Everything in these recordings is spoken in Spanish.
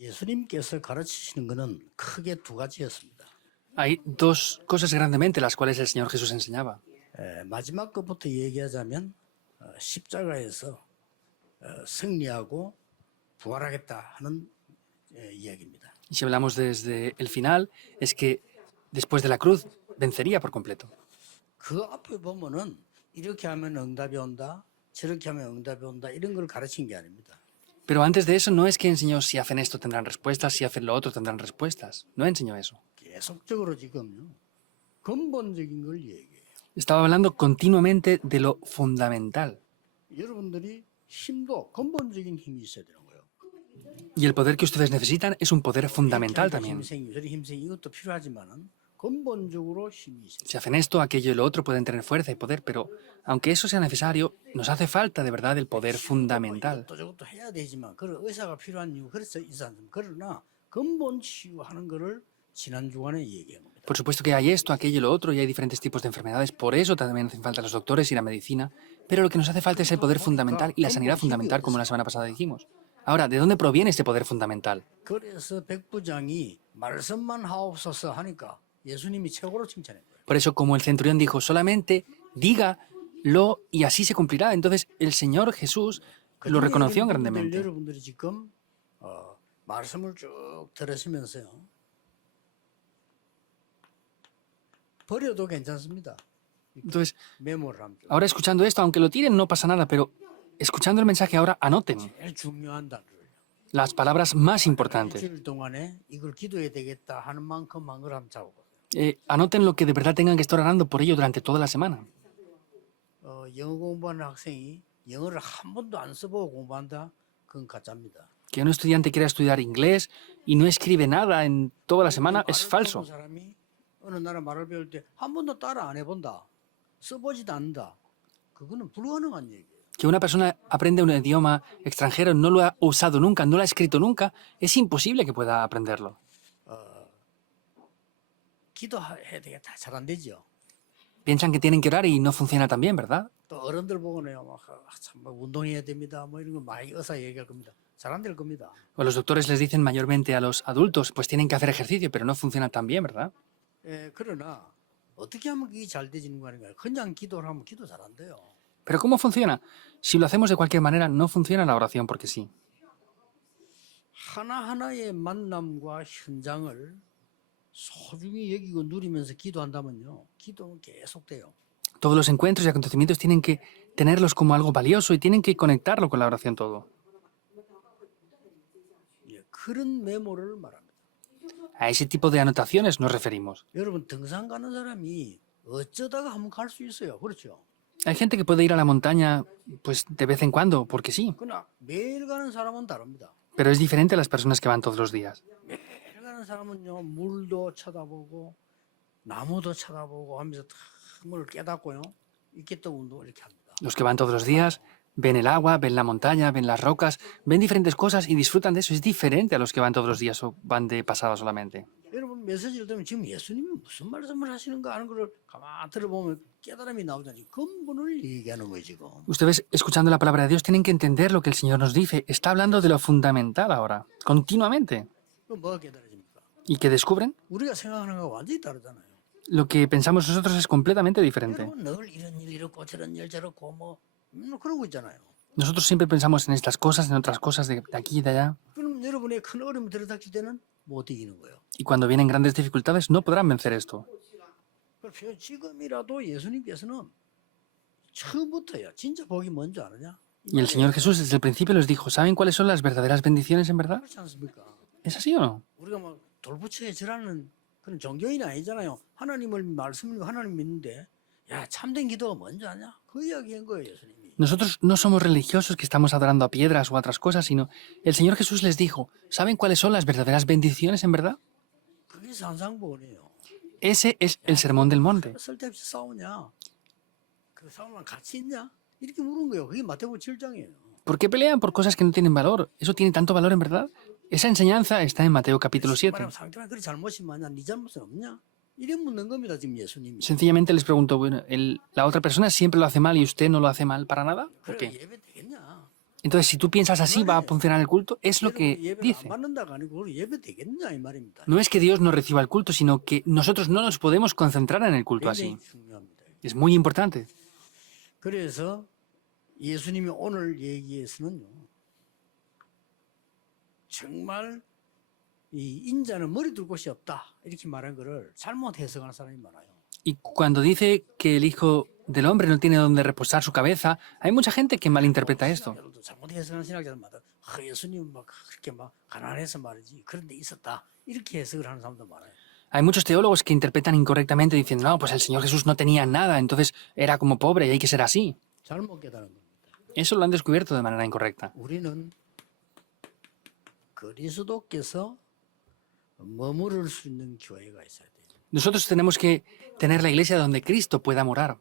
예수님께서 가르치시는 것은 크게 두 가지였습니다. Hay dos cosas grandemente las cuales el Señor Jesús enseñaba. 마지막 것부터 얘기하자면 십자가에서 승리하고 부활하겠다 하는 이야기입니다. Y si hablamos desde el final, es que después de la cruz vencería por completo. 그 앞에 보면은 이렇게 하면 응답이 온다, 저렇게 하면 응답이 온다 이런 걸 가르친 게 아닙니다. Pero antes de eso no es que enseñó si hacen esto tendrán respuestas, si hacen lo otro tendrán respuestas. No enseñó eso. 계속적으로 지금요. 근본적인 걸 얘기해요. Estaba hablando continuamente de lo fundamental. 여러분들이 힘도 근본적인 힘이 있어야 되는 거예요. Y el poder que ustedes necesitan es un poder fundamental también. 저리 힘생기 이것도 필요하지만은 근본적으로 힘이 있어요. Si hacen esto, aquello y lo otro pueden tener fuerza y poder, pero aunque eso sea necesario, nos hace falta de verdad el poder fundamental. 또 저것도 해야 되지만 그런 의사가 필요한 이유 그래서 있었는데 그러나 근본 치유하는 거를 지난 주간에 얘기한 겁니다. Por supuesto que hay esto, aquello y lo otro, y hay diferentes tipos de enfermedades, por eso también hacen falta los doctores y la medicina, pero lo que nos hace falta es el poder fundamental y la sanidad fundamental, como la semana pasada dijimos. Ahora, ¿de dónde proviene este poder fundamental? 그래서 백부장이 말씀만 하옵소서 하니까 예수님이 최고로 칭찬한 거예요. Por eso, como el centurión dijo, solamente dígalo y así se cumplirá. Entonces, el Señor Jesús lo reconoció grandemente. 여러분들이 지금 말씀을 쭉 들으시면서요. 버려도 괜찮습니다. Entonces, 메모를 하면 ahora escuchando esto, aunque lo tiren no pasa nada, pero escuchando el mensaje ahora anoten 제일 중요한 단어를. las palabras más importantes. 일주일 동안에 이걸 기도해야 되겠다 하는 만큼 한 걸 한번 잡아보세요. Anoten lo que de verdad tengan que estar orando por ello durante toda la semana. 영어 공부하는 학생이 영어를 한 번도 안 써보고 공부한다? 그건 가짜입니다. Que un estudiante quiera estudiar inglés y no escribe nada en toda la semana es falso. 사람이 어느 나라 말을 배울 때 한 번도 따라 안 해본다. 써보지도 않는다. 그거는 불가능한 얘기예요. Que una persona aprende un idioma extranjero, no lo ha usado nunca, no lo ha escrito nunca, es imposible que pueda aprenderlo. 기도해야 되겠다. 잘 안 되죠. Piensan que tienen que orar y no funciona tan bien, ¿verdad? 또 어른들 보고는요, 참 운동해야 됩니다. 뭐 이런 거 많이 의사 얘기할 겁니다. 잘 안 될 겁니다. O los doctores les dicen mayormente a los adultos, pues tienen que hacer ejercicio, pero no funciona tan bien, ¿verdad? 그러나 어떻게 하면 이게 잘 되지는 거 아닌가요? 그냥 기도를 하면 기도 잘 안 돼요. Pero ¿cómo funciona? Si lo hacemos de cualquier manera, no funciona la oración porque sí. 하나하나의 만남과 현장을 소중히 여기고 누리면서 기도한다면요. 기도는 계속 돼요. Todos los encuentros y acontecimientos tienen que tenerlos como algo valioso y tienen que conectarlo con la oración todo. 그런 메모를 말합니다. A ese tipo de anotaciones nos referimos. 여러분 등산 가는 사람이 어쩌다가 한번 갈 수 있어요. 그렇죠? Hay gente que puede ir a la montaña pues de vez en cuando, porque sí. 그러나 매일 가는 사람은 다릅니다. Pero es diferente a las personas que van todos los días. 매일 가는 사람은요. 물도 쳐다보고 나무도 쳐다보고 하면서 뭘 깨닫고요. 이렇게 또 운동을 이렇게 합니다. Los que van todos los días ven el agua, ven la montaña, ven las rocas, ven diferentes cosas y disfrutan de eso. Es diferente a los que van todos los días o van de pasada solamente. 여러분 메시지를 들으면 지금 예수님이 무슨 말씀을 하시는가 하는 것을 가만히 들어보면 깨달음이 나오잖아요. 근본을 얘기하는 거예요 지금. Ustedes, escuchando la palabra de Dios, tienen que entender lo que el Señor nos dice. Está hablando de lo fundamental ahora, continuamente. 그럼 뭐가 깨달아집니까? ¿Y qué descubren? 우리가 생각하는 거와 완전히 다르잖아요. Lo que pensamos nosotros es completamente diferente. 여러분 늘 이런 일 이렇고 저런 일 저렇고 뭐 그러고 있잖아요. Nosotros siempre pensamos en estas cosas, en otras cosas de aquí y de allá. 그럼 여러분의 큰 어려움이 들어닥칠 때는 못 이기는 거예요. Y cuando vienen grandes dificultades no podrán vencer esto. 그래서 지금이라도 예수님께서는 처음부터야 진짜 복이 뭔지 아느냐? Y el Señor Jesús desde el principio les dijo, ¿saben cuáles son las verdaderas bendiciones en verdad? 그렇지 않습니까? ¿Es así o no? 우리가 막 돌부처에 절하는 그런 종교인이 아니잖아요. 하나님을 말씀을 하나님 믿는데 야 참된 기도가 뭔지 아냐? 그 이야기한 거예요 예수님이. Nosotros no somos religiosos que estamos adorando a piedras o a otras cosas, sino el Señor Jesús les dijo, ¿saben cuáles son las verdaderas bendiciones en verdad? 그게 산상보원이에요. Ese es el sermón del monte. 쓸데없이 싸우냐? 그 싸움은 가치 있냐? 이렇게 물은 거예요. 그게 마태복음 7장이에요. ¿Por qué pelean por cosas que no tienen valor? ¿Eso tiene tanto valor en verdad? Esa enseñanza está en Mateo capítulo 7. 상대방 그리 잘못이 많냐? 네 잘못은 없냐? 이래 묻는 겁니다 지금 예수님이. Sencillamente les pregunto, bueno, la otra persona siempre lo hace mal y usted no lo hace mal para nada? ¿Por 그래 qué? 예배 되겠냐? Entonces, si tú piensas así, va a 그만해. funcionar el culto. Es lo 여러분 que 예배를 안 dice. 받는다가 아니고 우리 예배 되겠느냐 이 말입니다. No es que Dios no reciba el culto, sino que nosotros no nos podemos concentrar en el culto 굉장히 así. 중요합니다. Es muy importante. 그래서 예수님이 오늘 얘기에서는요. 정말 이 인자는 머리 둘 곳이 없다 이렇게 말한 거를 잘못 해석하는 사람이 많아요. Y cuando dice que el Hijo del Hombre no tiene donde reposar su cabeza, hay mucha gente que malinterpreta esto. 신학자들도 잘못 해석하는 신학자들마다 예수님 막 그렇게 막 가난해서 말이지 그런 데 있었다 이렇게 해석을 하는 사람도 많아요. Hay muchos teólogos que interpretan incorrectamente diciendo, no, pues el Señor Jesús no tenía nada, entonces era como pobre y hay que ser así. 잘못 깨달은 겁니다. Eso lo han descubierto de manera incorrecta. 우리는 그리스도께서 머무를 수 있는 교회가 있어야 돼요. Nosotros tenemos que tener la iglesia donde Cristo pueda morar.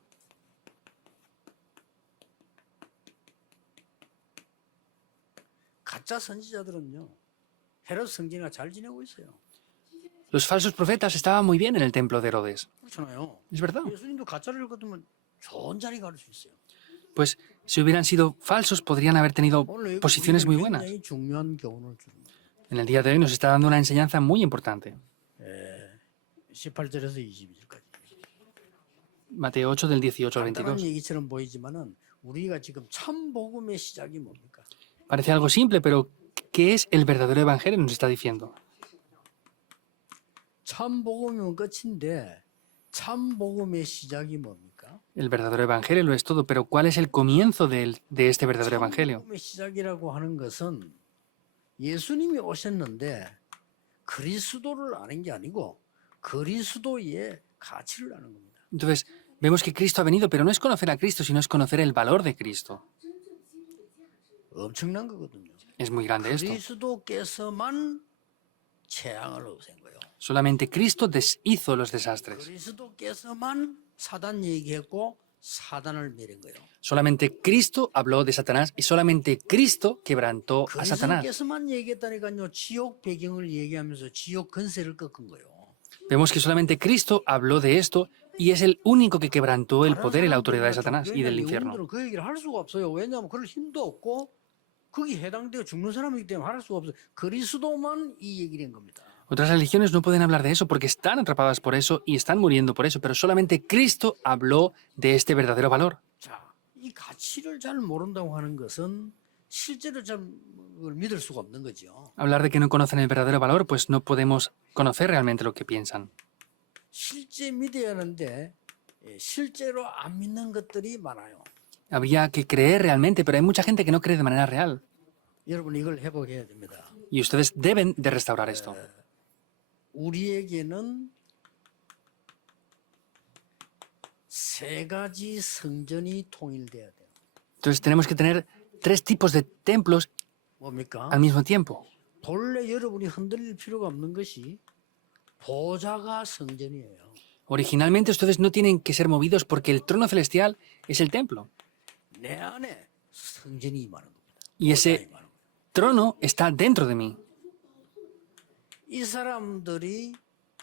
가짜 선지자들은요. 헤롯 성전이나 잘 지내고 있어요. Los falsos profetas estaban muy bien en el templo de Herodes. 그렇잖아요. Es verdad. 예수님도 가짜를 읽어두면 좋은 자리 갈 수 있어요. Pues si hubieran sido falsos, podrían haber tenido 오늘 posiciones muy buenas. 굉장히 중요한 교훈을 줍니다. En el día de hoy nos está dando una enseñanza muy importante. 18절에서 22절까지. Mateo 8 del 18 al 간단한 22. 얘기처럼 보이지만은 우리가 지금 참 복음의 시작이 뭡니까? Parece algo simple, pero ¿qué es el verdadero evangelio? Nos está diciendo. 참 복음이면 끝인데 참 복음의 시작이 뭡니까? El verdadero evangelio lo es todo, pero ¿cuál es el comienzo de este verdadero 참 evangelio? 복음의 시작이라고 하는 것은 예수님이 오셨는데 그리스도를 아는 게 아니고 그리스도의 가치를 아는 겁니다. Entonces, vemos que Cristo ha venido, pero no es conocer a Cristo, sino es conocer el valor de Cristo. 엄청난 거거든요. Es muy grande esto. 그리스도께서만 재앙을 없앤 거예요. Solamente Cristo deshizo los desastres. 그리스도께서만 사단 얘기했고 사단을 멸한 거예요. Solamente Cristo habló de Satanás y solamente Cristo quebrantó a Satanás. 그리스도께서만 얘기했다니까요. 지옥 배경을 얘기하면서 지옥 근세를 꺾은 거예요. Vemos que solamente Cristo habló de esto y es el único que quebrantó el poder y la autoridad de Satanás y del infierno. 영웅들은 그 얘기를 할 수가 없어요. 왜냐하면 그럴 힘도 없고 거기 해당되어 죽는 사람이기 때문에 할 수가 없어요. 그리스도만 이 얘기를 한 겁니다. Otras religiones no pueden hablar de eso porque están atrapadas por eso y están muriendo por eso, pero solamente Cristo habló de este verdadero valor. 자, 이 가치를 잘 모른다고 하는 것은 실제로 잘 그걸 믿을 수가 없는 거죠. Hablar de que no conocen el verdadero valor, pues no podemos conocer realmente lo que piensan. 실제 믿어야 하는데 실제로 안 믿는 것들이 많아요. Habría que creer realmente, pero hay mucha gente que no cree de manera real. 여러분 이걸 회복해야 됩니다. Y ustedes deben de restaurar esto. 우리에게는 세 가지 성전이 통일돼야 돼요. Entonces tenemos que tener tres tipos de templos 뭡니까? al mismo tiempo. 본래 여러분이 흔들릴 필요가 없는 것이 보좌가 성전이에요. Originalmente ustedes no tienen que ser movidos porque el trono celestial es el templo. 내 안에 성전이 임하는 겁니다. Y ese 보좌가 임하는 겁니다. trono está dentro de mí. 이 사람들이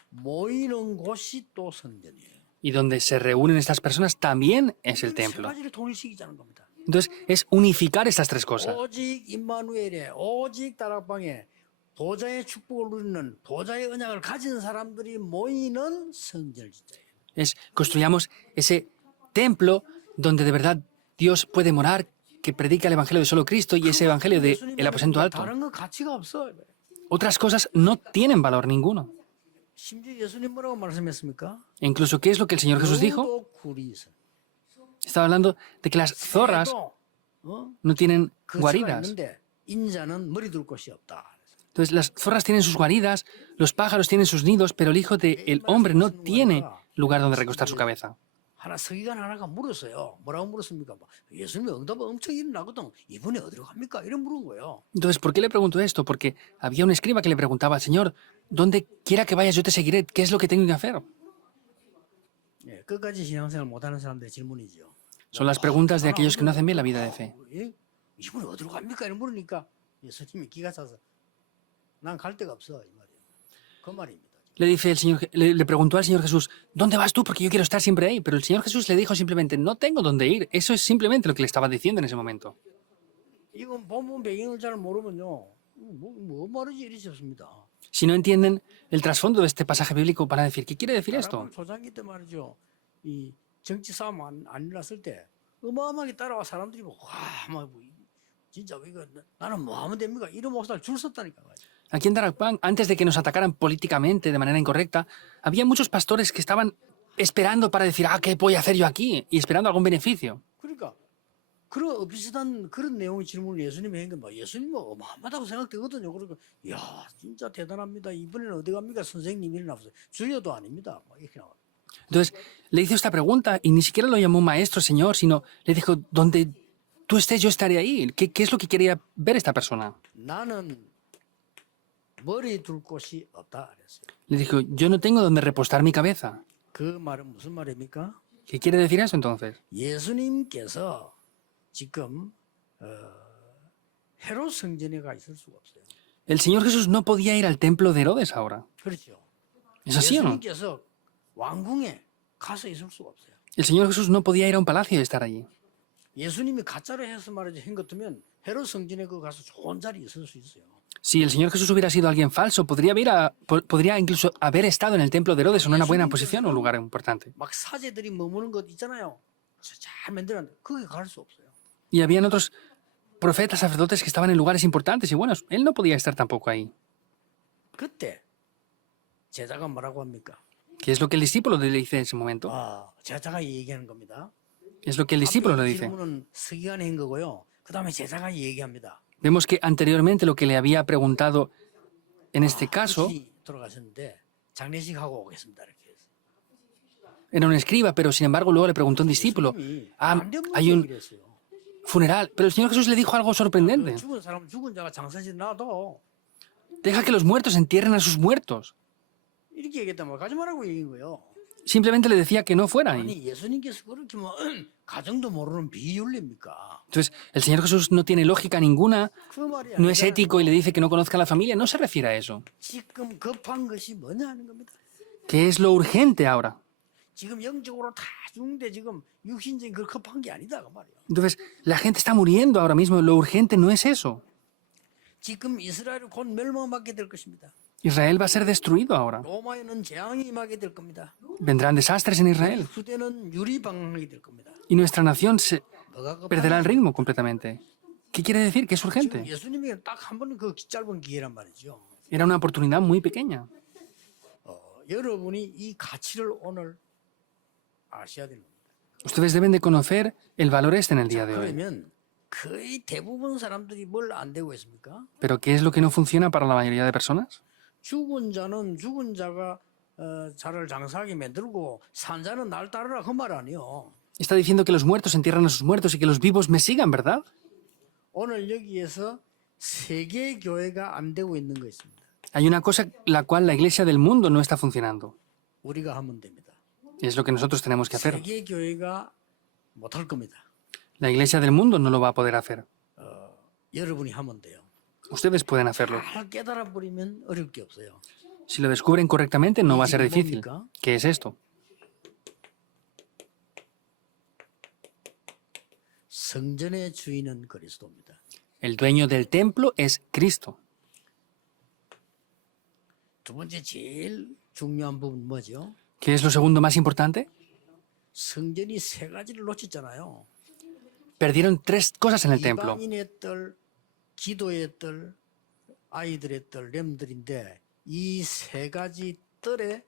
모이는 곳이 또 성전이에요. Y donde se reúnen estas personas también es el 세 templo. 가지를 통일시키자는 겁니다. Entonces es unificar estas tres cosas. 오직 임마누엘에 오직 다락방에 보좌의 축복을 누리는 보좌의 언약을 가진 사람들이 모이는 성전을 짓자예요. Es construyamos ese templo donde de verdad Dios puede morar, que predica el evangelio de solo Cristo y ese evangelio de el aposento alto. 다른 건 가치가 없어. Otras cosas no tienen valor ninguno. 심지어 예수님 뭐라고 말씀했습니까? E incluso, ¿qué es lo que el Señor Jesús dijo? 너도 굴이 있어. Estaba hablando de que las zorras 새도, 어? no tienen 그 guaridas. 있는데 인자는 머리 둘 곳이 없다. Entonces las zorras tienen sus guaridas, los pájaros tienen sus nidos, pero el Hijo del Hombre no tiene lugar donde recostar su cabeza. 하나 서기관 하나가 물었어요. 뭐라고 물었습니까? 예수님이 응답 엄청 일어나거든. 이분이 어디로 갑니까? 이런 물은 거예요. Entonces, ¿por qué le pregunto esto? Porque había un escriba que le preguntaba al Señor, donde quiera que vayas yo te seguiré, ¿qué es lo que tengo que hacer? 예, 끝까지 신앙생활 못하는 사람들의 질문이죠. Son las preguntas de aquellos que no hacen bien la vida de fe. 예? 이분이 어디로 갑니까? 이런 물으니까 예수님이 기가 차서 난 갈 데가 없어 이 말이에요. 그 말입니다. Le dice el Señor, le preguntó al Señor Jesús, ¿dónde vas tú? Porque yo quiero estar siempre ahí. Pero el Señor Jesús le dijo simplemente, no tengo dónde ir. Eso es simplemente lo que le estaba diciendo en ese momento. 이건 본문 배경을 잘 모르면요. 뭐 말인지 이리 싶습니다. Si no entienden el trasfondo de este pasaje bíblico, van a decir, ¿qué quiere decir esto? 아브라함 초창기 때 말이죠. 이 정치 싸움 안 일어났을 때 어마어마하게 따라와 사람들이 와막 진짜 이거 나는 뭐 하면 됩니까? 이런 목사를 줄 섰다니까. Aquí en Darakpan, antes de que nos atacaran políticamente de manera incorrecta, había muchos pastores que estaban esperando para decir, ¿qué voy a hacer yo aquí? Y esperando algún beneficio. 그러니까 그런 비슷한 그런 내용의 질문을 예수님이 한 건 뭐 예수님은 어마어마하다고 생각되거든요. 그러니까 야 진짜 대단합니다. 이번에는 어디 갑니까? 선생님이 나왔어요. 주여도 아닙니다. 막 이렇게 나와. Entonces, le hizo esta pregunta y ni siquiera lo llamó maestro, señor, sino le dijo, donde tú estés, yo estaré ahí. ¿Qué es lo que quería ver esta persona? 나는 머리 둘 곳이 없다 그랬어요. Le dijo, yo no tengo donde repostar mi cabeza. 그 말은 무슨 말입니까? ¿Qué quiere decir eso entonces? 예수님께서 지금 헤롯 성전에 가 있을 수가 없어요. El Señor Jesús no podía ir al templo de Herodes ahora. 그렇죠. ¿Es así o no? 예수님께서 왕궁에 가서 있을 수가 없어요. El Señor Jesús no podía ir a un palacio y estar allí. 예수님이 가짜로 해서 말이죠. 한 것도면 헤롯 성전에 그 가서 좋은 자리에 있을 수 있어요. Si el Señor Jesús hubiera sido alguien falso, podría incluso haber estado en el templo de Herodes en una buena posición o un lugar importante. 막 사제들이 머무는 것 있잖아요. 잘 만들었는데 거기 갈 수 없어요. Y habían otros profetas, sacerdotes que estaban en lugares importantes y bueno, él no podía estar tampoco ahí. 그때 제자가 뭐라고 합니까? ¿Qué es lo que el discípulo le dice en ese momento? 제자가 얘기하는 겁니다. Es lo que el discípulo le dice. 질문은 서기관이 한 거고요. 그 다음에 제자가 얘기합니다. Vemos que anteriormente lo que le había preguntado en este caso 돌아가셨는데 장례식하고 오겠습니다. 이렇게 해서. era un escriba, pero sin embargo luego le preguntó a un discípulo, hay un funeral, pero el Señor Jesús le dijo algo sorprendente. 죽은 사람 죽은 자가 장사실 놔둬. Deja que los muertos entierren a sus muertos. 이렇게 얘기했단 말이야. 가지 말라고 얘기한 거예요. Simplemente le decía que no fuera ahí. 아니 예수님께서 그렇게 뭐 가정도 모르는 비윤리입니까? Entonces, el Señor Jesús no tiene lógica ninguna, 그 말이 no es 아니라 ético y le dice que no conozca a la familia, no se refiere a eso. 지금 급한 것이 뭐냐 하는 겁니다. ¿Qué es lo urgente ahora? 지금 영적으로 다 죽는데 지금 육신적인 그 급한 게 아니다 그 말이야. Entonces, la gente está muriendo ahora mismo, lo urgente no es eso. 지금 이스라엘은 곧 멸망받게 될 것입니다. Israel va a ser destruido ahora. 로마에는 재앙이 임하게 될 겁니다. Vendrán desastres en Israel 후대는 유리방황하게 될 겁니다. y nuestra nación se 뭐가 perderá el ritmo completamente. ¿Qué quiere decir? Que es urgente. 예수님이 딱 한 번 그 짧은 기회란 말이죠. Era una oportunidad muy pequeña. 여러분이 이 가치를 오늘 아셔야 되는 겁니다. Ustedes deben de conocer el valor este en el día de hoy. 그러면 거의 대부분 사람들이 뭘 안 되고 있습니까? ¿Pero qué es lo que no funciona para la mayoría de personas? 죽은 자는 죽은 자가 자를 장사하게 만들고 산 자는 날 따르라 그 말 아니요. Está diciendo que los muertos entierran a sus muertos y que los vivos me sigan, ¿verdad? 오늘 여기에서 세계 교회가 안 되고 있는 거 있습니다. Hay una cosa la cual la iglesia del mundo no está funcionando. 우리가 하면 됩니다. Es lo que nosotros tenemos que hacer. 세계 교회가 못할 겁니다. La iglesia del mundo no lo va a poder hacer. 여러분이 하면 돼요. Ustedes pueden hacerlo. 잘 깨달아 버리면 어려울 게 없어요. Si lo descubren correctamente, no va a ser difícil. ¿Qué es esto? 성전의 주인은 그리스도입니다. El dueño del templo es Cristo. 두 번째 제일 중요한 부분 뭐죠? ¿Qué es lo segundo más importante? 성전이 세 가지를 놓쳤잖아요. Perdieron tres cosas en el templo. 이방인의 뜰, 기도의 뜰, 아이들의 뜰, 렘들인데 이 세 가지 뜰의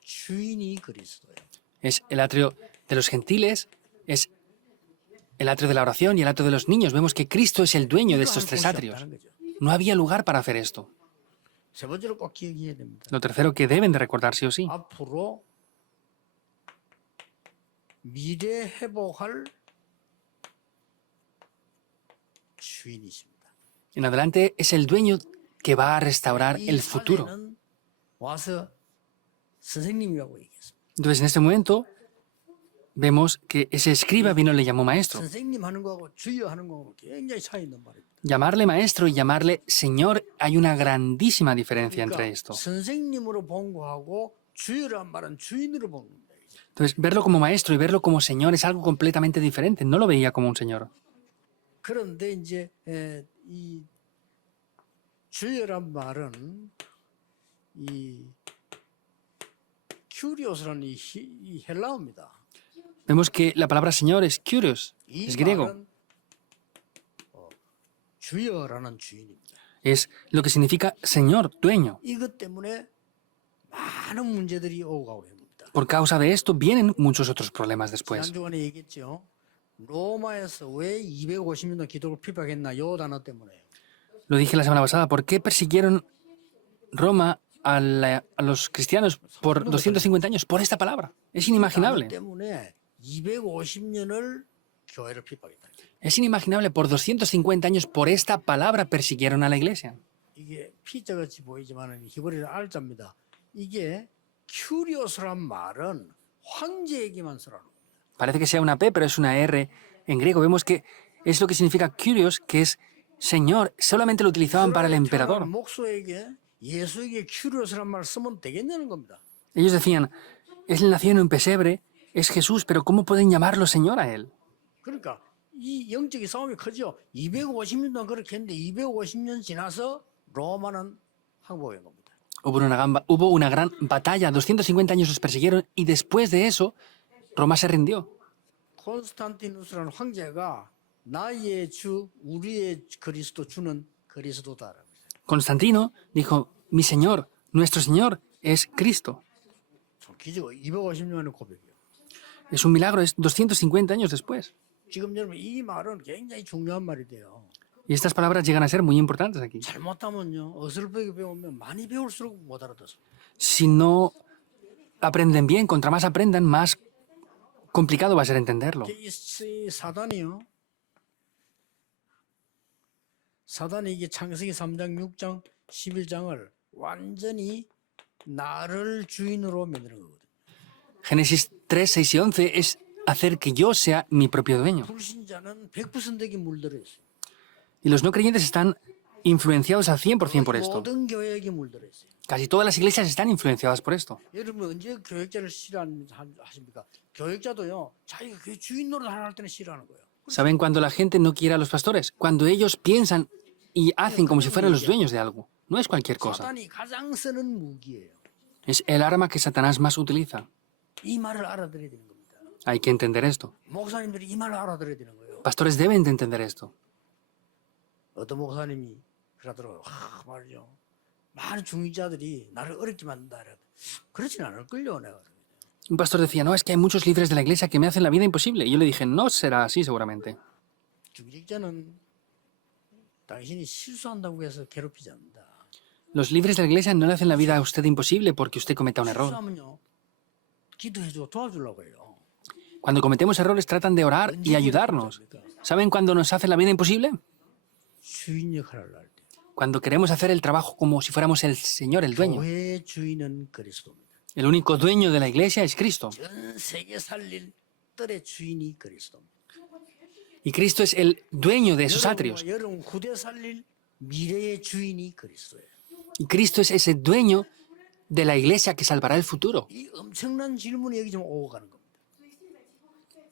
주인이 그리스도예요. Es el atrio de los gentiles, es el atrio de la oración y el atrio de los niños. Vemos que Cristo es el dueño de estos tres atrios. No había lugar para hacer esto. 세 번째로 꼭 기억해야 됩니다. Lo tercero que deben de recordar sí o sí. 앞으로 미래 회복할 주인이십니다. En adelante es el dueño que va a restaurar 이 el futuro. 사례는 와서 선생님이라고 얘기했습니다. Entonces en este momento vemos que ese escriba vino y le llamó maestro. 선생님 하는 거하고 주여 하는 거하고 굉장히 차이 있는 말입니다. Llamarle maestro y llamarle señor, hay una grandísima diferencia entre esto. 선생님으로 본 거하고 주여란 말은 주인으로 본 겁니다. Entonces verlo como maestro y verlo como señor es algo completamente diferente. No lo veía como un señor. 그런데 이제 이 주여란 말은 이 큐리오스라는 이 헬라어입니다. Vemos que la palabra Señor es Kyrios, 이 es griego. 말은 주여라는 주인입니다. Es lo que significa Señor, dueño. 이것 때문에 많은 문제들이 오고 가고 있습니다. Por causa de esto vienen muchos otros problemas después. 지난주간에 얘기했죠. 로마에서 왜 250년 동안 기독을 핍박했나 요 단어 때문에. Lo dije la semana pasada, ¿por qué persiguieron Roma a los cristianos por 250 años? Por esta palabra. Es 단어 inimaginable. 때문에 250년을 교회를 핍박했다. Es inimaginable. Por 250 años, por esta palabra persiguieron a la iglesia. 이게 P자같이 보이지만 히브리어 R자입니다. 이게 큐리오스란 말은 황제에게만 쓰라는 거예요. Parece que sea una P, pero es una R. En griego vemos que es lo que significa Kyrios, que es Señor. Solamente lo utilizaban para el emperador. 목소에게 예수에게 큐리오스란 말 쓰면 되겠냐는 겁니다. Ellos decían, él nació en un pesebre, es Jesús, pero ¿cómo pueden llamarlo Señor a él? 그러니까 이 영적인 싸움이 크죠. 250년 동안 그렇게 했는데 250년 지나서 로마는 항복한 겁니다. Hubo una gran batalla, 250 años los persiguieron y después de eso, Roma se rindió. 콘스탄티누스라는 황제가 나의 주, 우리의 그리스도 주는 그리스도다. Constantino dijo, mi Señor, nuestro Señor es Cristo. 기적 250년의 고백이에요. Es un milagro, es 250 años después. 지금 여러분 이 말은 굉장히 중요한 말이 돼요. Y estas palabras llegan a ser muy importantes aquí. 잘못하면요 어설프게 배우면 많이 배울수록 못 알아듣습니다. Si no aprenden bien, contra más aprendan, más complicado va a ser entenderlo. 이 사단이요. 사단이 이게 창세기 3장, 6장, 11장을 완전히 나를 주인으로 만드는 거거든요. Génesis 3, 6 y 11 es hacer que yo sea mi propio dueño. 불신자는 100%게 물들어 있어요. Y los no creyentes están influenciados al 100% por esto. 모든 교회에게 물들어 있어요. Casi todas las iglesias están influenciadas por esto. 여러분 언제 교역자를 싫어하십니까? 교역자도요 자기가 교회 주인 노릇 하나 할 때는 싫어하는 거예요. ¿Saben cuando la gente no quiere a los pastores? Cuando ellos piensan y hacen como si fueran los dueños de algo. No es cualquier cosa. 사단이 가장 쓰는 무기예요. Es el arma que Satanás más utiliza. 이 말을 알아들어야 되는 겁니다. Hay que entender esto. 목사님들이 이 말을 알아들어야 되는 거예요. Pastores deben de entender esto. 어떤 목사님이 그러더라고요. 말이죠. 많은 중직자들이 나를 어렵게 만든다. 그렇진 않을걸요, 내가. Un pastor decía, no, es que hay muchos líderes de la iglesia que me hacen la vida imposible. Y yo le dije, no será así seguramente. 중직자는 당신이 실수한다고 해서 괴롭히지 않는다. Los líderes de la iglesia no le hacen la vida a usted imposible porque usted cometa un error. 실수하면요. 기도해주고 도와주려고 해요. Cuando cometemos errores tratan de orar y ayudarnos. ¿Saben cuándo nos hacen la vida imposible? 주인 역할을 할 때. Cuando queremos hacer el trabajo como si fuéramos el Señor, el dueño. 교회의 주인은 그리스도입니다. El único dueño de la iglesia es Cristo. 전 세계 살릴 뜰의 주인이 그리스도입니다. Y Cristo es el dueño de esos atrios. 여러분 후대 살릴 미래의 주인이 그리스도예요. Y Cristo es ese dueño de la iglesia que salvará el futuro. 이 엄청난 질문이 여기 좀 오고 가는 겁니다.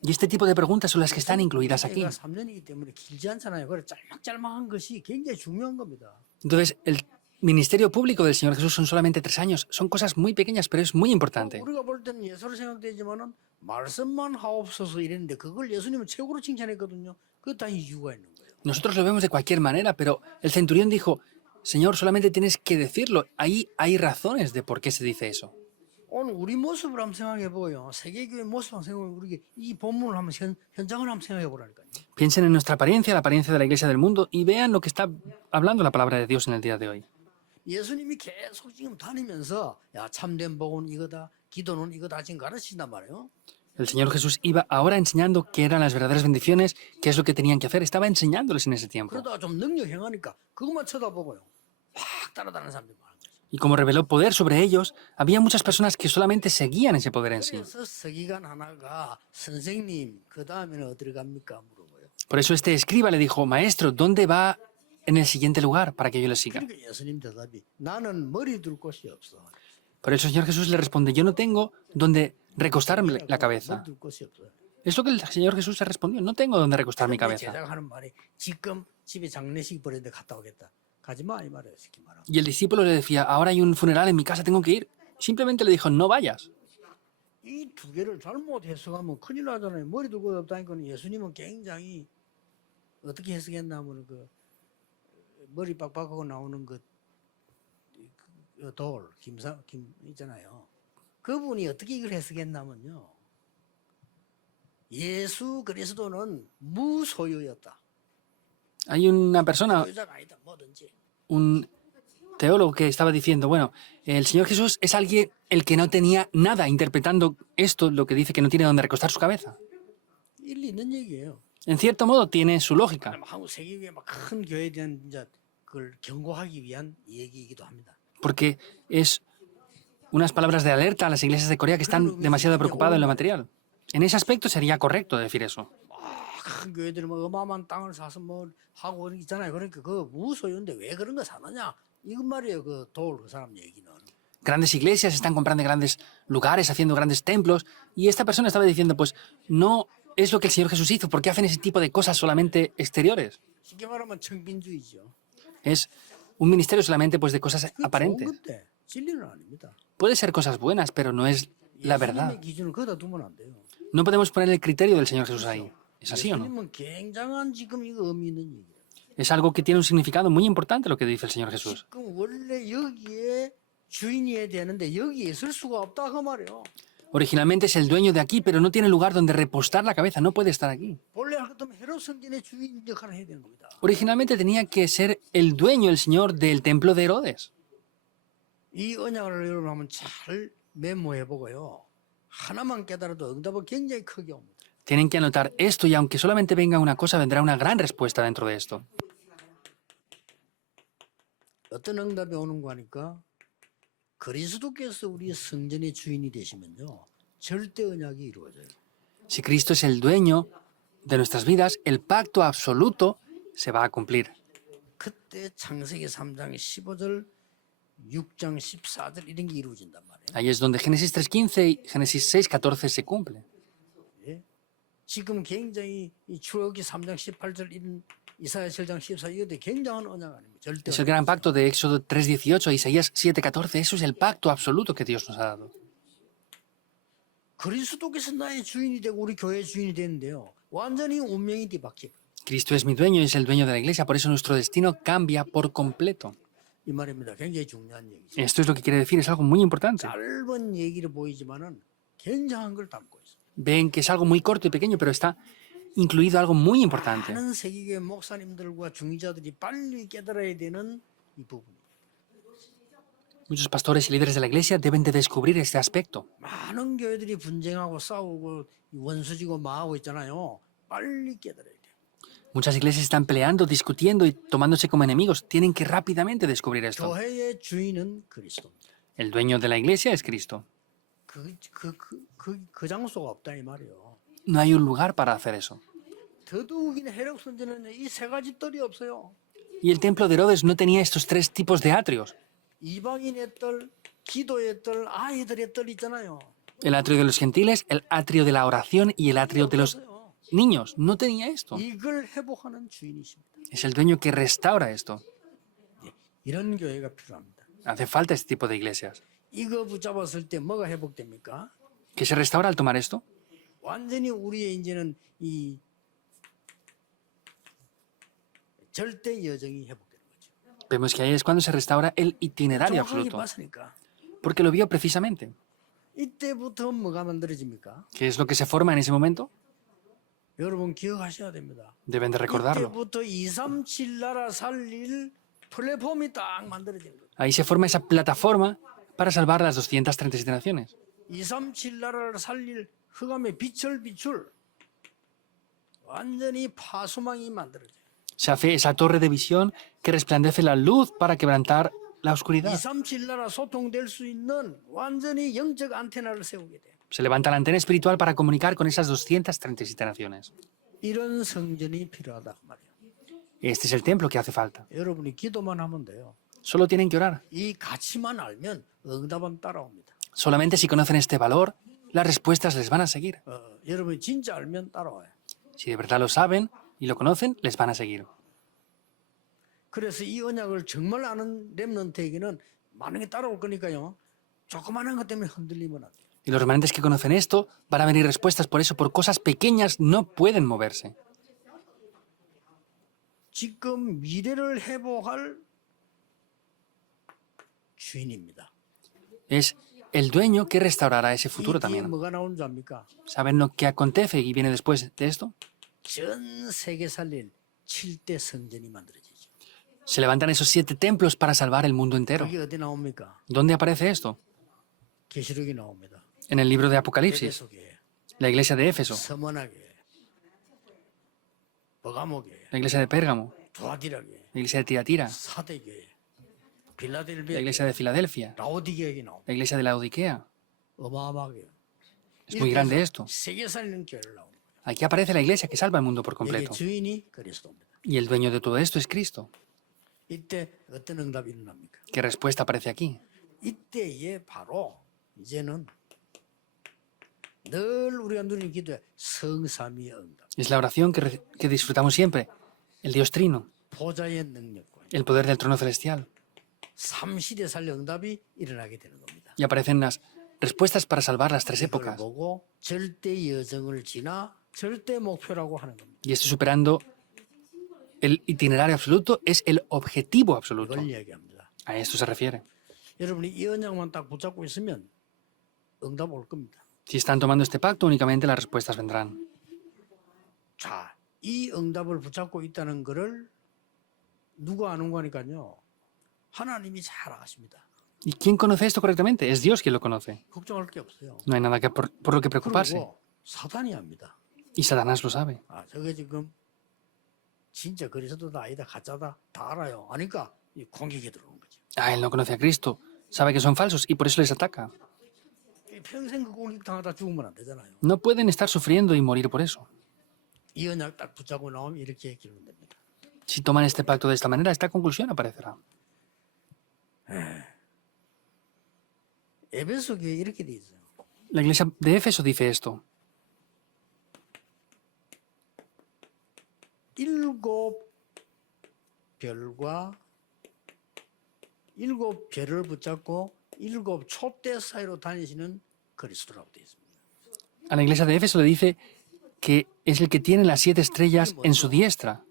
Y este tipo de preguntas son las que están incluidas aquí. 3년이기 때문에 길지 않잖아요. 그래 짤막짤막한 것이 굉장히 중요한 겁니다. Entonces, el ministerio público del Señor Jesús son solamente 3 años. Son cosas muy pequeñas, pero es muy importante. 우리가 볼 때는 예수로 생각되지만은 말씀만 하옵소서 이랬는데 그걸 예수님은 최고로 칭찬했거든요. 그거 다 이유가 있는 거예요. Nosotros lo vemos de cualquier manera, pero el centurión dijo, Señor, solamente tienes que decirlo. Ahí hay razones de por qué se dice eso. 오늘 우리 모습을 한번 생각해 보고요. 세계교회 모습을 한번 생각해 보고 우리 이 본문을 한번 현장을 한번 생각해 보라니까요. Piensen en nuestra apariencia, la apariencia de la iglesia del mundo, y vean lo que está hablando la palabra de Dios en el día de hoy. 예수님이 계속 지금 다니면서 야 참된 복은 이거다, 기도는 이거다 지금 가르친단 말이에요. El Señor Jesús iba ahora enseñando qué eran las verdaderas bendiciones, qué es lo que tenían que hacer. Estaba enseñándoles en ese tiempo. 그러다가 좀 능력 행하니까 그것만 쳐다보고요. 막 따라다니는 사람들이 많은 거죠. Y como reveló poder sobre ellos, había muchas personas que solamente seguían ese poder en sí. 그래서 서기관 하나가 선생님 그 다음에는 어디로 갑니까 물어봐요. Por eso este escriba le dijo, Maestro, ¿dónde va en el siguiente lugar para que yo le siga? 그러니까 예수님 대답이 나는 머리 둘 곳이 없어. Por eso el Señor Jesús le responde, yo no tengo donde recostarme la cabeza. 머리 둘 곳이 없어. Es lo que el Señor Jesús se respondió. No tengo donde recostar mi 그런데 cabeza. 제자가 하는 말이 지금 집에 장례식 벌였는데 갔다 오겠다. 가지 마 이 말이에요. 쉽게 말하면. Y el discípulo le decía, ahora hay un funeral en mi casa, tengo que ir. Simplemente le dijo, no vayas. 이 두 개를 잘못 해석하면 큰일 나잖아요. 머리도 그 없다니까 예수님은 굉장히 어떻게 해석했나 하면 그 머리 빡빡하고 나오는 돌 김 있잖아요. 그분이 어떻게 이걸 해석했냐면요. 예수 그리스도는 무소유였다. Hay una persona, 소유자가 아니다. 뭐든지. un teólogo que estaba diciendo, bueno, el Señor Jesús es alguien el que no tenía nada, interpretando esto, lo que dice que no tiene donde recostar su cabeza. 일리 있는 얘기예요. En cierto modo tiene su lógica, 한국 세계에 막 큰 교회에 대한 이제 그걸 경고하기 위한 얘기이기도 합니다. porque es unas palabras de alerta a las iglesias de Corea que están demasiado preocupadas en lo material. En ese aspecto sería correcto decir eso. 큰 교회들이 뭐 어마어마한 땅을 사서 뭐 하고 있잖아요. 그러니까 그 무소유인데 왜 그런 거 사느냐? 이건 말이에요. 그 사람 얘기는. Grandes iglesias están comprando grandes lugares, haciendo grandes templos, y esta persona estaba diciendo, pues no es lo que el Señor Jesús hizo, ¿por qué hacen ese tipo de cosas solamente exteriores? 쉽게 말하면 청빈주의죠. Es un ministerio solamente pues de cosas 그 좋은 aparentes. 건데 진리는 아닙니다. Puede ser cosas buenas, pero no es la verdad. 예수님의 기준을 거기다 두면 안 돼요. No podemos poner el criterio del Señor Jesús ahí. ¿Es así o no? 예수님은 굉장한 지금 이거 의미 있는 얘기예요. Es algo que tiene un significado muy importante lo que dice el Señor Jesús. 지금 원래 여기에 주인이어야 되는데 여기에 있을 수가 없다 그 말이에요. Originalmente es el dueño de aquí, pero no tiene lugar donde repostar la cabeza, no puede estar aquí. 본래 할 것 같으면 헤롯 성전의 주인 역할을 해야 되는 겁니다. Originalmente tenía que ser el dueño, el Señor del templo de Herodes. 이 언약을 여러분 한번 잘 메모해 보고요. 하나만 깨달아도 응답은 굉장히 크게 옵니다. Tienen que anotar esto y aunque solamente venga una cosa, vendrá una gran respuesta dentro de esto. 어떤 응답이 오는 거 하니까 그리스도께서 우리의 성전의 주인이 되시면요. 절대 언약이 이루어져요. Si Cristo es el dueño de nuestras vidas, el pacto absoluto se va a cumplir. 그때 창세기 3장 15절, 6장 14절 이런 게 이루어진단 말이에요. Ahí es donde Génesis 3.15 y Génesis 6.14 se cumple. 예? 지금 굉장히 이 출애굽기 3장 18절 이런 이사야 7장 14 이것도 굉장한 언약 아닙니까? 절대 Es el gran pacto de Éxodo 3.18, Isaías 7.14. Eso es el pacto absoluto que Dios nos ha dado. 그리스도께서 나의 주인이 되고 우리 교회의 주인이 되는데요. 완전히 운명이 뒤바뀌어요. Cristo es mi dueño y es el dueño de la iglesia, por eso nuestro destino cambia por completo. 이 말입니다. 굉장히 중요한 얘기죠. Esto es lo que quiere decir, es algo muy importante. 짧은 얘기로 보이지만은 굉장한 걸 담고 있어요. Ven que es algo muy corto y pequeño, pero está incluido algo muy importante. 많은 세계교회 목사님들과 중위자들이 빨리 깨달아야 되는 이 부분. Muchos pastores y líderes de la iglesia deben de descubrir este aspecto. 많은 교회들이 분쟁하고 싸우고 원수지고 망하고 있잖아요. 빨리 깨달아야 돼요. Muchas iglesias están peleando, discutiendo y tomándose como enemigos. Tienen que rápidamente descubrir esto. 교회의 주인은 그리스도입니다. El dueño de la iglesia es Cristo. 그 장소가 없다 이 말이에요. No hay un lugar para hacer eso. 더더욱이나 헤롯 선지는 이 세 가지 뜰이 없어요. Y el templo de Herodes no tenía estos tres tipos de atrios. 이방인의 뜰, 기도의 뜰, 아이들의 뜰 있잖아요. El atrio de los gentiles, el atrio de la oración y el atrio de los niños. No tenía esto. 이걸 회복하는 주인이십니다. Es el dueño que restaura esto. 이런 교회가 필요합니다. Hace falta este tipo de iglesias. 이거 붙잡았을 때 뭐가 회복됩니까? ¿Qué se restaura al tomar esto? 완전히 우리의 이제는 이 절대 여정이 회복되는 거죠. Vemos que ahí es cuando se restaura el itinerario 정확하게 absoluto. 봤으니까 Porque lo vio precisamente. 이때부터 뭐가 만들어집니까? ¿Qué es lo que se forma en ese momento? 여러분 기억하셔야 됩니다. Deben de recordarlo. 이때부터 237 나라 살릴 플랫폼이 딱 만들어지는 거예요. Ahí se forma esa plataforma para salvar las 237 naciones. 237 나라를 살릴 흑암의 빛을 비출 완전히 파수망이 만들어져요. Se hace esa torre de visión que resplandece la luz para quebrantar la oscuridad. 237 나라 소통될 수 있는 완전히 영적 안테나를 세우게 돼요. Se levanta la antena espiritual para comunicar con esas 237 naciones. 이런 성전이 필요하다 그 말이에요. Este es el templo que hace falta. 여러분이 기도만 하면 돼요. Solo tienen que orar. 이 가치만 알면 응답은 따라옵니다. Solamente si conocen este valor, las respuestas les van a seguir. 여러분이 진짜 알면 따라와요. Si de verdad lo saben y lo conocen, les van a seguir. 그래서 이 언약을 정말 아는 렘넌트에게는 많은 게 따라올 거니까요. 조그마한 것 때문에 흔들리면 안 돼요. Y los remanentes que conocen esto van a venir respuestas por eso, por cosas pequeñas no pueden moverse. 지금 미래를 회복할 주인입니다. Es el dueño que restaurará ese futuro 이 뒤에 también. 뭐가 나오는 줄 압니까? ¿Saben lo que acontece y viene después de esto? 전 세계 살릴 7대 성전이 만들어지죠. Se levantan esos 7 templos para salvar el mundo entero. 그게 어디 나옵니까? ¿Dónde aparece esto? 계시록이 나옵니다. En el libro de Apocalipsis, 에베소교회, la iglesia de Éfeso, 서머나교회, 버가모교회, la iglesia de Pérgamo, 두아디라교회, la iglesia de Tiatira, 사대교회, la 빌라델비아, iglesia de Filadelfia, 라오디게에 나옵니다. la iglesia de Laodicea. 어마어마하게요. Es muy grande esto. 세계 살리는 교회를 나옵니다. Aquí aparece la iglesia que salva el mundo por 이게 completo. 주인이 그리스도입니다. Y el dueño de todo esto es Cristo. 이때 어떤 응답이 일어납니까? ¿Qué respuesta aparece aquí? 이때에 바로 이제는 늘 우리가 누리는 기도에 성삼위의 응답, Es la oración que disfrutamos siempre. El Dios Trino, 보좌의 능력과 el poder del trono celestial. 삼시대 살려 응답이 일어나게 되는 겁니다. Y aparecen las respuestas para salvar las 3 이걸 épocas. 보고 절대 여정을 지나 절대 목표라고 하는 겁니다. Y esto superando el itinerario absoluto es el objetivo absoluto. 이걸 이야기합니다. A esto se refiere. 여러분이 이 언약만 딱 붙잡고 있으면 응답 올 겁니다. Si están tomando este pacto, únicamente las respuestas vendrán. 자, 이 응답을 붙잡고 있다는 것을 누가 아는 거니까요. 하나님이 잘 아십니다. ¿Y quién conoce esto correctamente? Es Dios quien lo conoce. 걱정할 게 없어요. No hay nada por lo que preocuparse. 그리고 사단이 압니다. Y Satanás lo sabe. 아, 저게 지금 진짜 그리스도다 아니다 가짜다 다 알아요. 아니까 이 공격에 들어오는 거죠. Ah, él no conoce a Cristo. Sabe que son falsos y por eso les ataca. 평생 그 공격 당하다 죽으면 안 되잖아요. No pueden estar sufriendo y morir por eso. 이 언약 딱 붙잡고 나오면 이렇게 기록됩니다. Si toman este pacto de esta manera, esta conclusión aparecerá. 에베소 교회 이렇게 돼 있어요. La iglesia de Éfeso dice esto. 일곱 별과 일곱 별을 붙잡고 일곱 촛대 사이로 다니시는 그리스도라고 되어 있습니다. A la iglesia de Éfeso le dice que es el que tiene las 7 estrellas en su diestra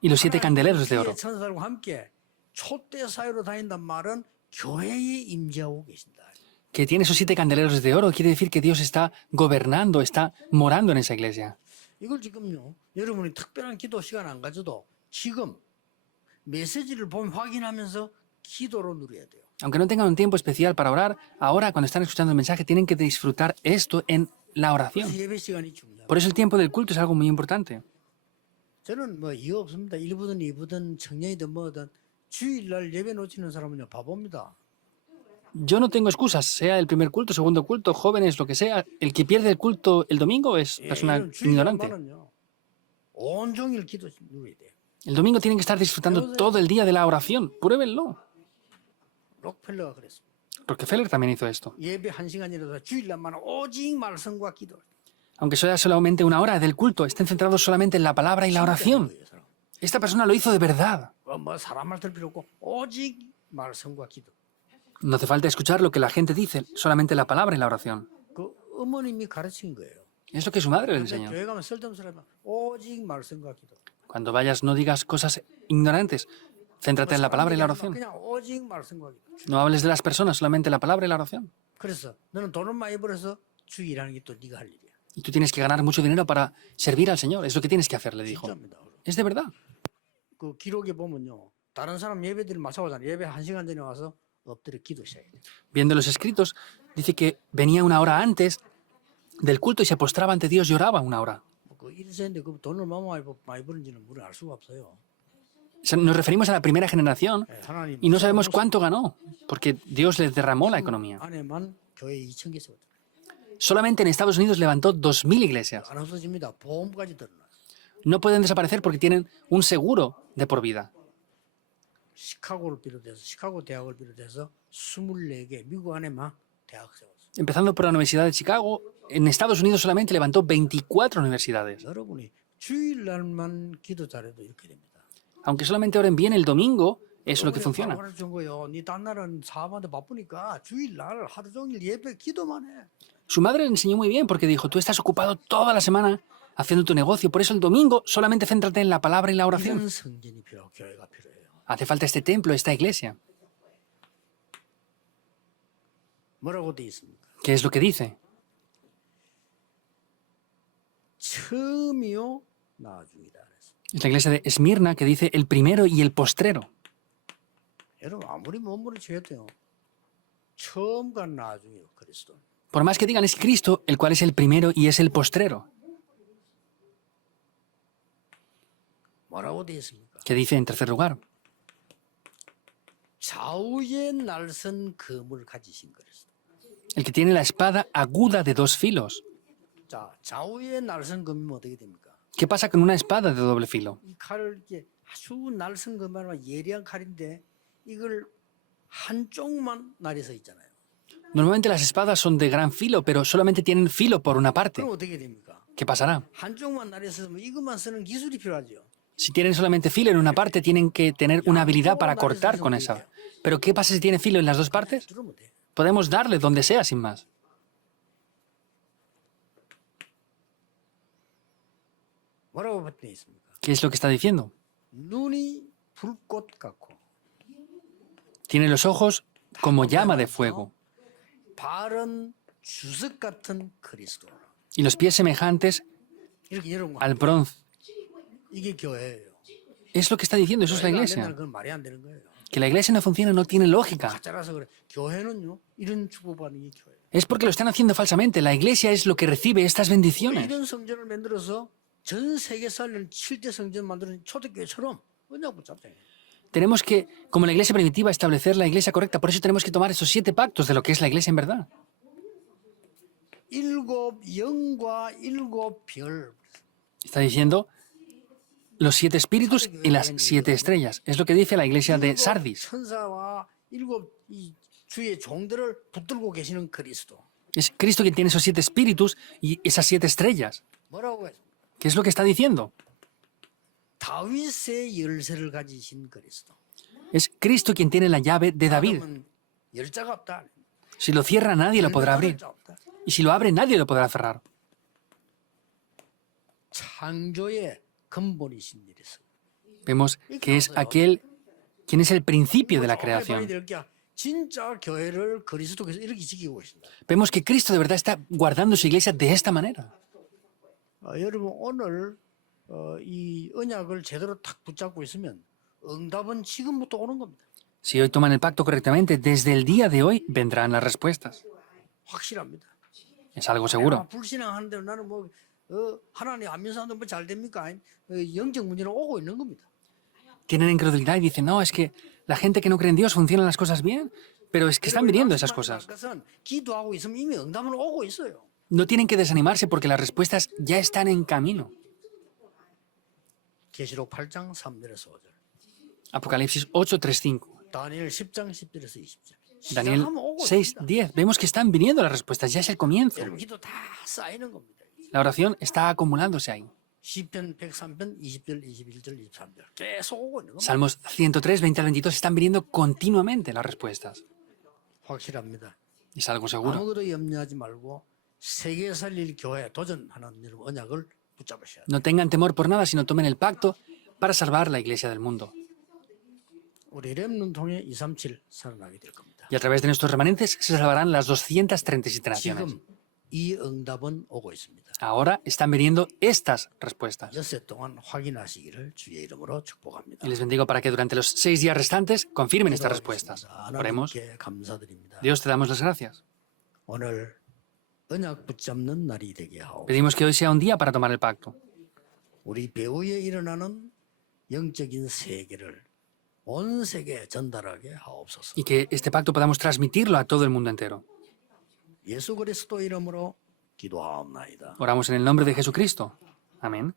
y los 7 candeleros de oro. 하나님의 천사들과 함께 촛대 사이로 다닌단 말은 교회에 임재하고 계신다. Que tiene esos 7 candeleros de oro quiere decir que Dios está gobernando, está morando en esa iglesia. 이걸 지금요, 여러분이 특별한 기도 시간 안 가져도 지금 메시지를 보면 확인하면서 기도로 누려야 돼요. Aunque no tengan un tiempo especial para orar, ahora cuando están escuchando el mensaje tienen que disfrutar esto en la oración. 그래서 예배 시간이 중요해요. Por eso el tiempo del culto es algo muy importante. 저는 뭐 이유 없습니다. 1부든 2부든 청년이든 뭐든 주일날 예배 놓치는 사람은요 바보입니다. Yo no tengo excusas, sea el primer culto, segundo culto, jóvenes, lo que sea. El que pierde el culto el domingo es persona 이런 주일 ignorante. 양반은요 온종일 기도 누려야 돼요. El domingo tienen que estar disfrutando todo el día de la oración. Pruébenlo. 록펠러가 그랬습니다. Rockefeller también hizo esto. 예배 1시간이라도 주일날만 오직 말씀과 기도. Aunque sea solamente una hora del culto, estén centrados solamente en la palabra y la oración. Esta persona lo hizo de verdad. 뭐 사람 말 들 필요 없고 오직 말씀과 기도. No hace falta escuchar lo que la gente dice, solamente la palabra y la oración. 그 어머님이 가르친 거예요. Es lo que su madre le 근데 enseñó. 교회 가면 쓸데없는 사람 오직 말씀과 기도. Cuando vayas, no digas cosas ignorantes. Céntrate en la palabra y la oración. 그냥 오직 말씀과 기도. No hables de las personas, solamente la palabra y la oración. 그래서 너는 돈을 많이 벌어서 주일하는 게 또 네가 할 일이야. Y tú tienes que ganar mucho dinero para servir al Señor. Es lo que tienes que hacer, le dijo. 진짜입니다. Es de verdad. 그 기록에 보면요. 다른 사람 예배들 마찬가지잖아요. 예배 1시간 전에 와서 엎드려 기도 시작해요. Viendo los escritos, dice que venía una hora antes del culto y se postraba ante Dios y oraba una hora. 그 1세인데 그 돈을 얼마나 많이 버는지는 우리는 알 수가 없어요. O sea, nos referimos a la primera generación 예, 하나님 y no sabemos cuánto ganó, porque Dios les derramó la economía. 안에만 교회 2,000개 세웠죠. Solamente en Estados Unidos levantó 2.000 iglesias. 안 없어집니다. 보험까지 들어놔요. No pueden desaparecer porque tienen un seguro de por vida. 시카고 대학을 비롯해서 24개 미국 안에만 대학 세웠어요. Empezando por la Universidad de Chicago, en Estados Unidos solamente levantó 24 universidades. 여러분이 주일날만 기도 잘해도 이렇게 됩니다. Aunque solamente oren bien el domingo, eso es lo que funciona. 준 거예요. 네딴 날은 사업하는데 바쁘니까 주일날 하루 종일 예배 기도만 해. Su madre le enseñó muy bien porque dijo, tú estás ocupado toda la semana haciendo tu negocio, por eso el domingo solamente céntrate en la palabra y la oración. 이런 성전이 필요하고 교회가 필요해요. Hace falta este templo, esta iglesia. 뭐라고 돼 있습니까? ¿Qué es lo que dice? 처음이요 나중이다 그랬어요. Es la iglesia de Esmirna que dice el primero y el postrero. 여러분 아무리 몸부림쳐도 처음과 나중이요 그리스도. Por más que digan es Cristo, el cual es el primero y es el postrero. 뭐라고 돼 있습니까? ¿Qué dice en tercer lugar? 좌우의 날선 검을 가지신 그리스도. El que tiene la espada aguda de dos filos. 자, 좌우의 날선 검이면 어떻게 됩니까? ¿Qué pasa con una espada de doble filo? 이 칼을 이렇게 아주 날선 검이면 예리한 칼인데 이걸 한쪽만 날이 서 있잖아요. Normalmente las espadas son de gran filo, pero solamente tienen filo por una parte. 그럼 어떻게 됩니까? ¿Qué pasará? 한쪽만 날이 서면 이것만 쓰는 기술이 필요하죠. Si tienen solamente filo en una parte, tienen que tener una habilidad para cortar con esa. Pero ¿qué pasa si tiene filo en las dos partes? 들으면 돼. Podemos darle donde sea sin más. 뭐라고 돼 있습니까? ¿Qué es lo que está diciendo? 눈이 불꽃 같고 Tiene los ojos como llama de fuego 발은 주석 같은 그리스도. y los pies semejantes 이렇게 여러분 al bronce. 이게 교회예요. Es lo que está diciendo, eso es la 교회가 안 된다는 iglesia. 건 말이 안 되는 거예요. Que la iglesia no funciona no tiene lógica. 가짜라서 그래. 교회는요 이런 축복받는 게 교회. Es porque lo están haciendo falsamente. La iglesia es lo que recibe estas bendiciones. 이런 성전을 만들어서 전 세계 살리는 7대 성전 만드는 초대교회처럼 언약 붙잡자. Tenemos que, como la iglesia primitiva, establecer la iglesia correcta. Por eso tenemos que tomar esos 7 pactos de lo que es la iglesia en verdad. 일곱 영과 일곱 별. Está diciendo los 7 espíritus y las 7 estrellas. Es lo que dice la iglesia de 일곱 Sardis. 천사와 일곱 이 주의 종들을 붙들고 계시는 그리스도. Es Cristo quien tiene esos 7 espíritus y esas 7 estrellas. 뭐라고 했습니까? ¿Qué es lo que está diciendo? 다윗의 열쇠를 가지신 그리스도. Es Cristo quien tiene la llave de David. 닫으면 열자가 없다. Si lo cierra, nadie lo podrá abrir. 열자 없다. Y si lo abre, nadie lo podrá cerrar. 창조의 근본이신 일이서. Vemos que es aquel quien es el principio de la creación. 진짜 교회를 그리스도께서 이렇게 지키고 계신다. Vemos que Cristo de verdad está guardando su iglesia de esta manera. 여러분 오늘 이 언약을 제대로 탁 붙잡고 있으면 응답은 지금부터 오는 겁니다. Si hoy toman el pacto correctamente, desde el día de hoy vendrán las respuestas. 확실합니다. Es algo seguro. 불신앙하는데 나는 뭐 하나님 안 믿는 사람들 뭐 잘 됩니까? 영적 문제는 오고 있는 겁니다. Tienen incredulidad y dicen, no, es que la gente que no cree en Dios funcionan las cosas bien, pero es que están viniendo esas cosas. 기도하고 있으면 이미 응답은 오고 있어요. No tienen que desanimarse porque las respuestas ya están en camino. 계시록 8장 3절에서 5절. Apocalipsis 8, 3, 5. 다니엘 10장 10절에서 20절. Daniel 시작하면 오고 6, 있습니다. 10. Vemos que están viniendo las respuestas, ya es el comienzo. 여러분 기도 다 쌓이는 겁니다. La oración está acumulándose ahí. 시편 103편 20절, 21절, 23절 계속 오고 있는 겁니다. Salmos 103, 20 al 22 están viniendo continuamente las respuestas. 확실합니다. Es algo seguro. 아무것도 염려하지 말고 세계 살릴 교회 도전하는 여러분 언약을 붙잡으셔야 돼요. No tengan temor por nada, sino tomen el pacto para salvar la iglesia del mundo. 우리 렘넌 통해 237 살아나게 될 겁니다. Y a través de nuestros remanentes se salvarán las 237 naciones. 지금 이 응답은 오고 있습니다. Ahora están viniendo estas respuestas. 엿새 동안 확인하시기를 주의 이름으로 축복합니다. Y les bendigo para que durante los 6 días restantes confirmen estas respuestas. Oremos. 하나님께 감사드립니다. Dios, te damos las gracias. 오늘 언약 붙잡는 날이 되게 하옵소서. Pedimos que hoy sea un día para tomar el pacto. 우리 배후에 일어나는 영적인 세계를 온 세계에 전달하게 하옵소서. Y que este pacto podamos transmitirlo a todo el mundo entero. 예수 그리스도 이름으로 기도하옵나이다. Oramos en el nombre de Jesucristo. Amén.